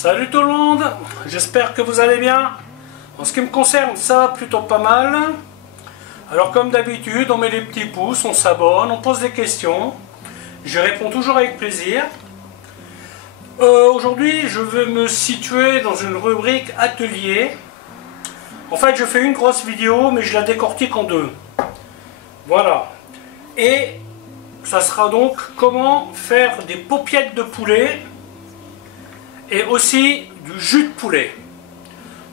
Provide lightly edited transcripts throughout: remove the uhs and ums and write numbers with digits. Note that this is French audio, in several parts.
Salut tout le monde, j'espère que vous allez bien. En ce qui me concerne, ça va plutôt pas mal. Alors comme d'habitude, on met les petits pouces, on s'abonne, on pose des questions. Je réponds toujours avec plaisir. Aujourd'hui, je vais me situer dans une rubrique atelier. En fait, je fais une grosse vidéo, mais je la décortique en deux. Voilà. Et ça sera donc comment faire des paupiettes de poulet et aussi du jus de poulet.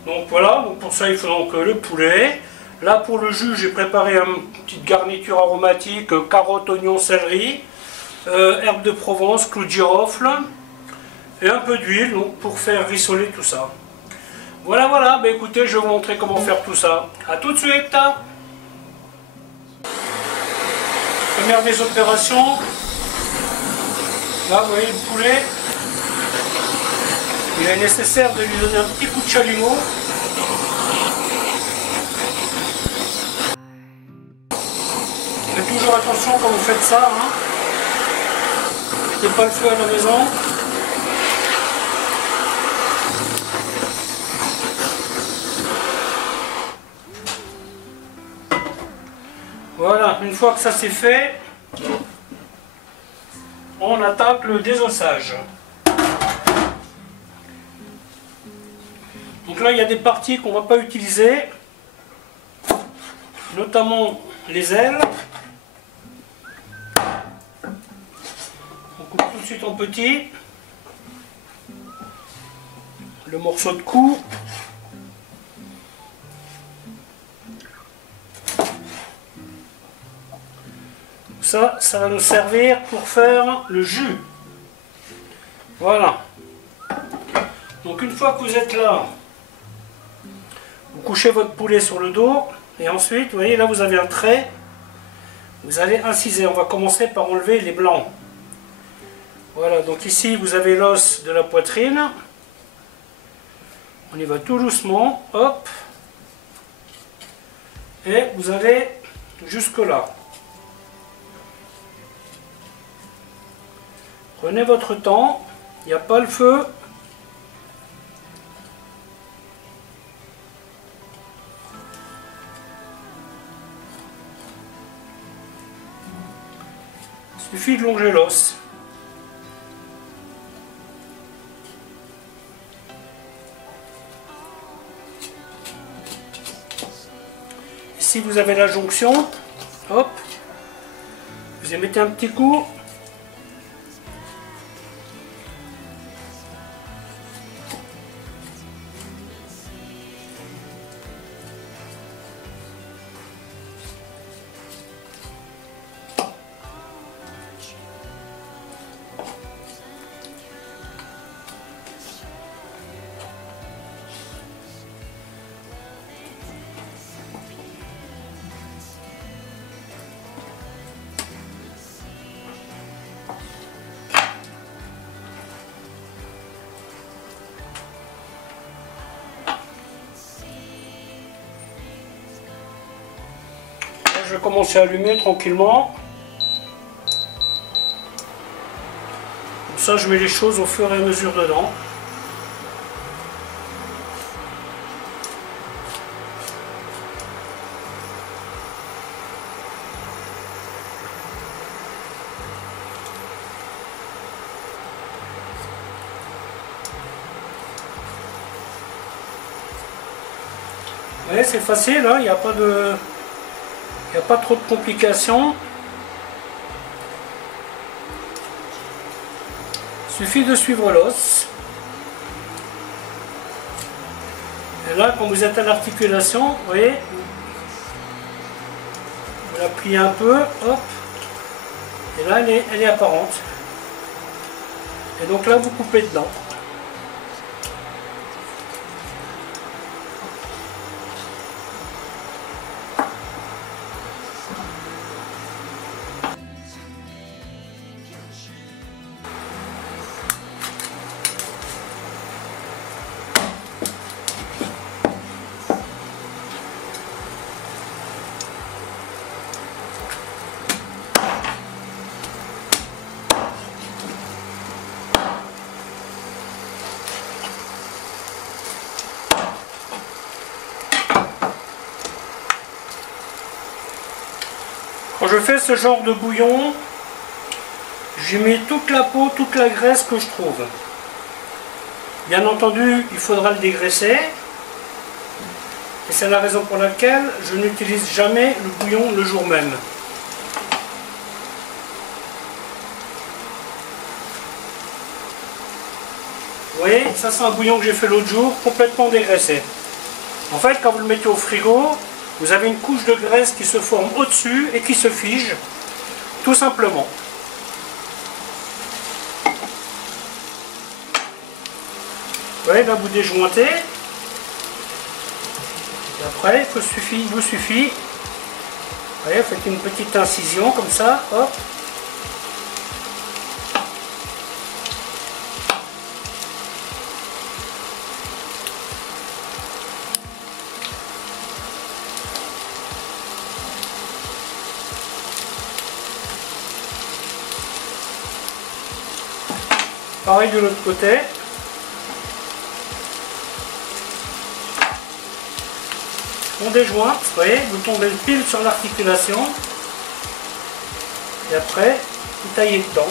Donc voilà, donc pour ça il faut donc le poulet. Là pour le jus, j'ai préparé une petite garniture aromatique, carottes, oignons, céleri, herbes de Provence, clous de girofle et un peu d'huile donc pour faire rissoler tout ça. Voilà, bah écoutez, je vais vous montrer comment faire tout ça. A tout de suite. Première des opérations, là vous voyez le poulet. Il est nécessaire de lui donner un petit coup de chalumeau. Faites toujours attention quand vous faites ça. Mettez pas le feu à la maison. Voilà, une fois que ça c'est fait, on attaque le désossage. Donc là, il y a des parties qu'on ne va pas utiliser, notamment les ailes. On coupe tout de suite en petit. Le morceau de cou. Ça va nous servir pour faire le jus. Voilà. Donc une fois que vous êtes là, vous couchez votre poulet sur le dos et ensuite, vous voyez là vous avez un trait, vous allez inciser. On va commencer par enlever les blancs. Voilà, donc ici vous avez l'os de la poitrine. On y va tout doucement, hop, et vous allez jusque là. Prenez votre temps, il n'y a pas le feu. Il suffit de longer l'os. Ici vous avez la jonction, hop, vous y mettez un petit coup. Je vais commencer à allumer tranquillement. Comme ça, je mets les choses au fur et à mesure dedans. Vous voyez, c'est facile, hein, il n'y a pas de... Il n'y a pas trop de complications. Il suffit de suivre l'os. Et là, quand vous êtes à l'articulation, vous voyez, vous la pliez un peu, hop, et là, elle est apparente. Et donc là, vous coupez dedans. Quand je fais ce genre de bouillon, j'y mets toute la peau, toute la graisse que je trouve. Bien entendu, il faudra le dégraisser. Et c'est la raison pour laquelle je n'utilise jamais le bouillon le jour même. Vous voyez, ça c'est un bouillon que j'ai fait l'autre jour, complètement dégraissé. En fait, quand vous le mettez au frigo, vous avez une couche de graisse qui se forme au-dessus et qui se fige, tout simplement. Vous voyez, là vous déjointez. Et après, il vous suffit, vous voyez, faites une petite incision comme ça, hop. Pareil de l'autre côté. On déjointe, vous voyez, vous tombez pile sur l'articulation. Et après, vous taillez dedans.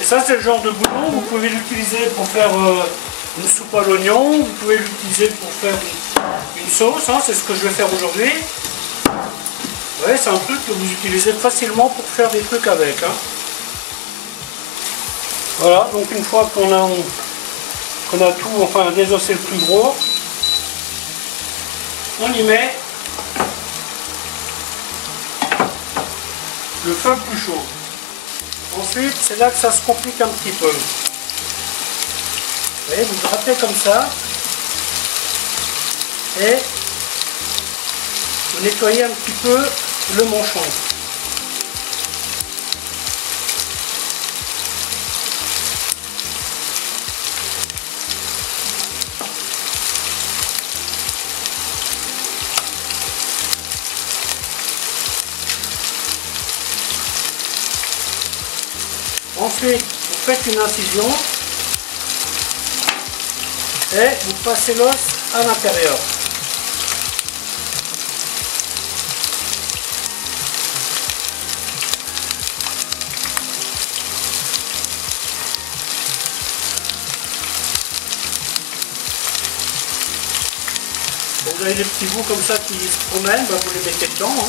Et ça, c'est le genre de bouillon, vous pouvez l'utiliser pour faire une soupe à l'oignon, vous pouvez l'utiliser pour faire une sauce, hein, c'est ce que je vais faire aujourd'hui. Ouais, c'est un truc que vous utilisez facilement pour faire des trucs avec. Hein. Voilà, donc une fois qu'on a tout, enfin désossé le plus gros, on y met le feu plus chaud. Ensuite, c'est là que ça se complique un petit peu. Vous voyez, vous grattez comme ça et vous nettoyez un petit peu le manchon. Ensuite, vous faites une incision et vous passez l'os à l'intérieur. Vous avez des petits bouts comme ça qui se promènent, ben vous les mettez dedans. Hein.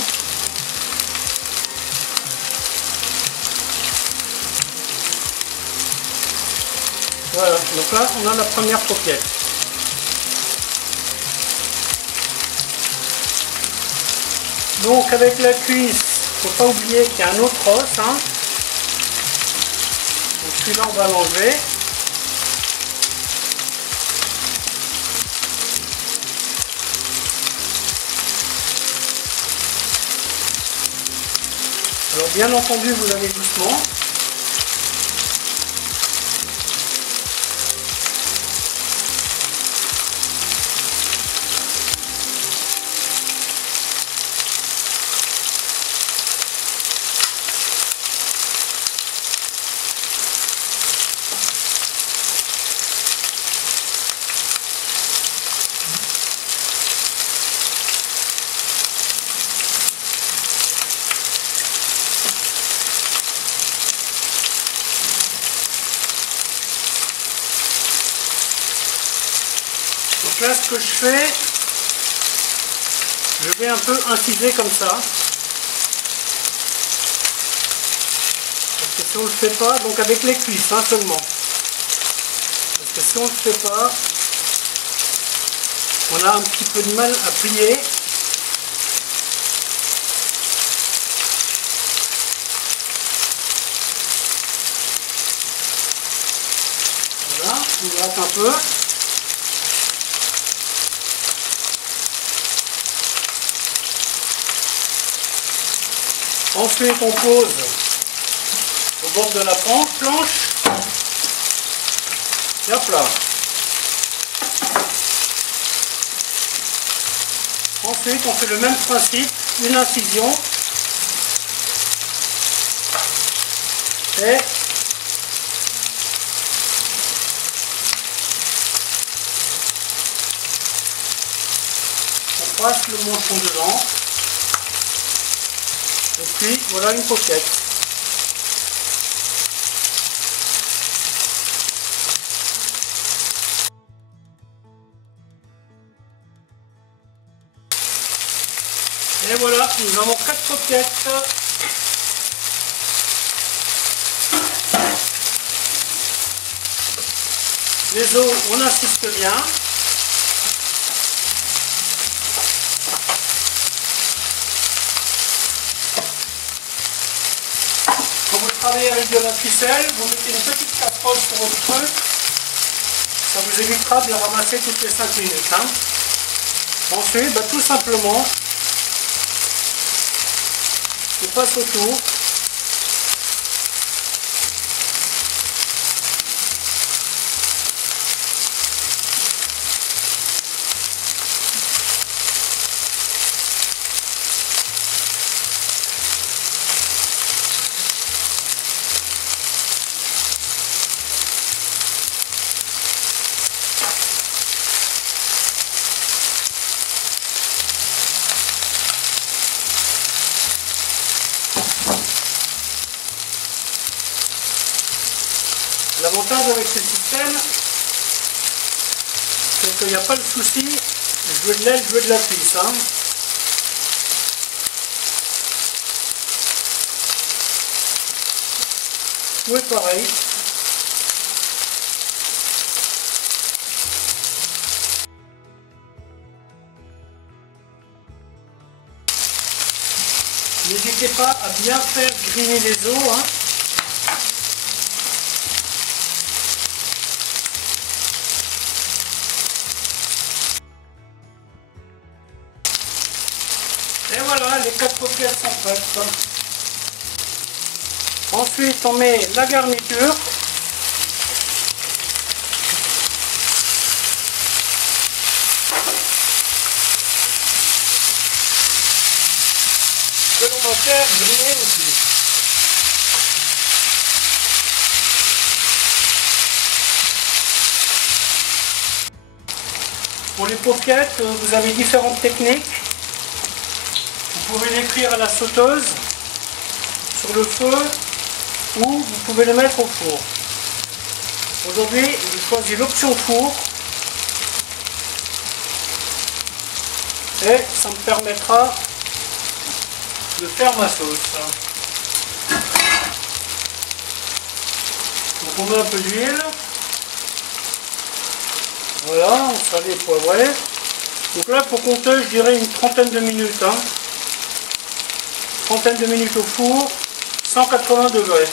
Voilà, donc là on a la première paupiette. Donc avec la cuisse, il ne faut pas oublier qu'il y a un autre os. Hein. Donc celui-là on va l'enlever. Alors bien entendu vous allez doucement. Donc là, ce que je fais, je vais un peu inciser comme ça. Parce que si on ne le fait pas, donc avec les cuisses hein, seulement. Parce que si on ne le fait pas, on a un petit peu de mal à plier. Voilà, on gratte un peu. Ensuite, on pose au bord de la planche. Et hop là. Ensuite, on fait le même principe, une incision. Et on passe le manchon dedans. Et puis, voilà une pochette. Et voilà, nous avons 4 coquettes. Les os, on insiste bien. Quand vous travaillez avec de la ficelle, vous mettez une petite casserole sur votre truc. Ça vous évitera de la ramasser toutes les 5 minutes. Hein. Ensuite, tout simplement, je passe autour. L'avantage avec ce système, c'est qu'il n'y a pas le souci, je veux de l'aile, je veux de la cuisse. Hein. Tout est pareil. N'hésitez pas à bien faire griller les os. Hein. Et voilà, les 4 paupières sont prêtes. Ensuite, on met la garniture. Que l'on va faire griller aussi. Pour les paupières, vous avez différentes techniques. Vous pouvez les cuire à la sauteuse, sur le feu, ou vous pouvez les mettre au four. Aujourd'hui, j'ai choisi l'option four. Et ça me permettra de faire ma sauce. Donc on met un peu d'huile. Voilà, on salé et poivré. Donc là, pour compter, je dirais une trentaine de minutes. Hein. Trentaine de minutes au four, 180 degrés.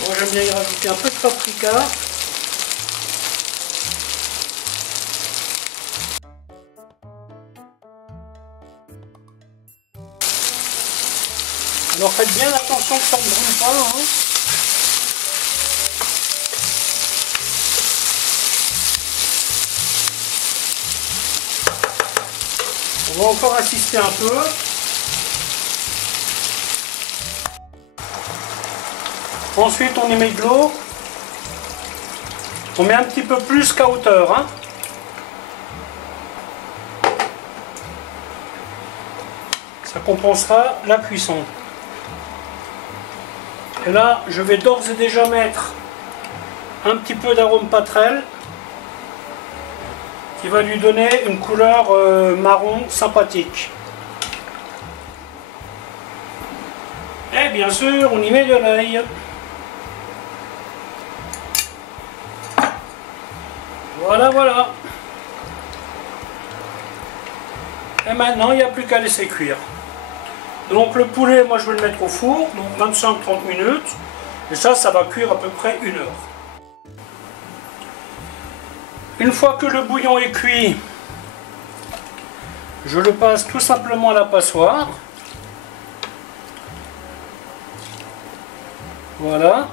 Moi j'aime bien y rajouter un peu de paprika. Alors faites bien attention que ça ne brûle pas. Hein. On va encore insister un peu. Ensuite on y met de l'eau. On met un petit peu plus qu'à hauteur. Hein. Ça compensera la cuisson. Et là, je vais d'ores et déjà mettre un petit peu d'arôme patrelle qui va lui donner une couleur marron sympathique. Et bien sûr, on y met de l'ail. Voilà, voilà. Et maintenant, il n'y a plus qu'à laisser cuire. Donc le poulet, moi je vais le mettre au four, donc 25-30 minutes. Et ça va cuire à peu près 1 heure. Une fois que le bouillon est cuit, je le passe tout simplement à la passoire. Voilà.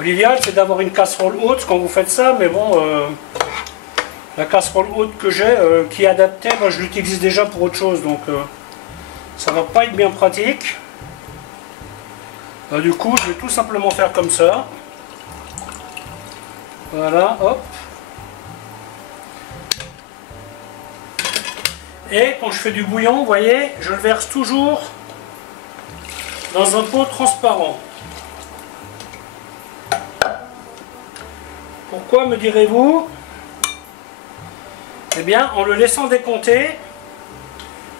L'idéal c'est d'avoir une casserole haute quand vous faites ça, mais bon, la casserole haute que j'ai, qui est adaptée, moi je l'utilise déjà pour autre chose, donc ça va pas être bien pratique. Du coup, je vais tout simplement faire comme ça. Voilà, hop. Et quand je fais du bouillon, vous voyez, je le verse toujours dans un pot transparent. Pourquoi, me direz-vous? Eh bien, en le laissant décompter,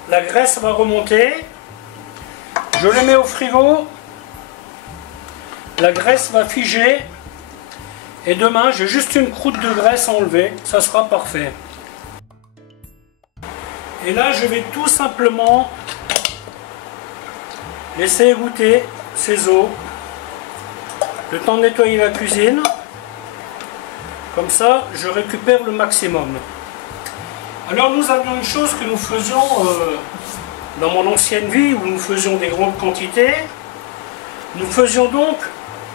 la graisse va remonter. Je le mets au frigo. La graisse va figer. Et demain, j'ai juste une croûte de graisse à enlever. Ça sera parfait. Et là, je vais tout simplement laisser égoutter ces os. Le temps de nettoyer la cuisine. Comme ça, je récupère le maximum. Alors nous avions une chose que nous faisions dans mon ancienne vie, où nous faisions des grandes quantités. Nous faisions donc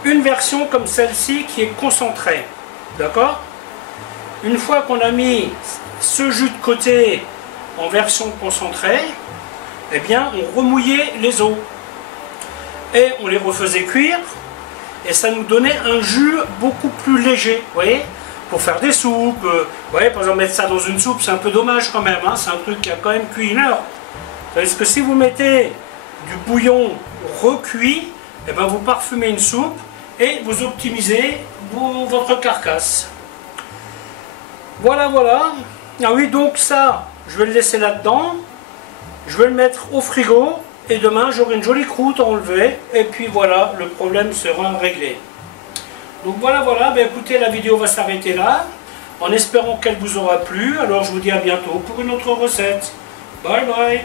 une version comme celle-ci qui est concentrée. D'accord? Une fois qu'on a mis ce jus de côté en version concentrée, eh bien on remouillait les os. Et on les refaisait cuire. Et ça nous donnait un jus beaucoup plus léger. Vous voyez? Pour faire des soupes, vous voyez, par exemple mettre ça dans une soupe, c'est un peu dommage quand même, hein, c'est un truc qui a quand même cuit 1 heure. Parce que si vous mettez du bouillon recuit, eh ben vous parfumez une soupe et vous optimisez votre carcasse. Voilà, voilà. Ah oui, donc ça, je vais le laisser là-dedans, je vais le mettre au frigo et demain j'aurai une jolie croûte à enlever et puis voilà, le problème sera réglé. Donc voilà, voilà, ben écoutez, la vidéo va s'arrêter là, en espérant qu'elle vous aura plu. Alors je vous dis à bientôt pour une autre recette. Bye bye.